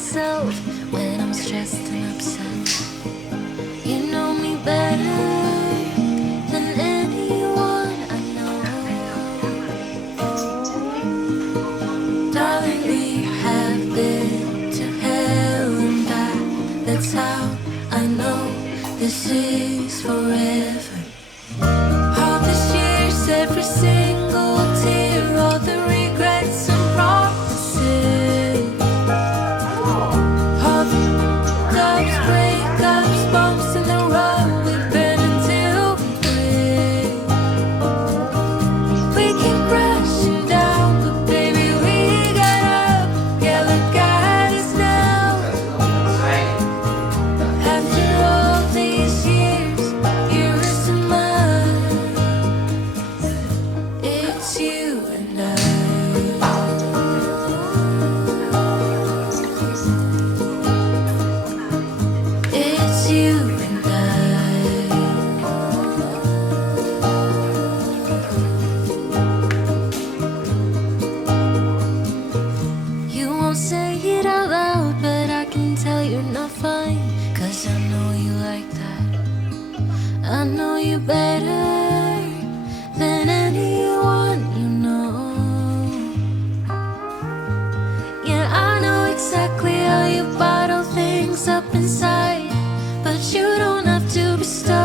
myself when I'm stressed and upset. You know me better than anyone I know. Darling, we have been to hell and back. That's how I know this is forever. All these years, every single tear, all the regrets and promises, all the ups, breakups, bumps in the road we've been until we break. We keep crashing down, but baby we got up. Yeah, look at us now. After all these years, yours and mine, it's you and I. It's you and I. You won't say it out loud, but I can tell you're not fine. 'Cause I know you like that. I know you better than anyone you know. Yeah, I know exactly how you bottle things up inside, but you don't have to be stuck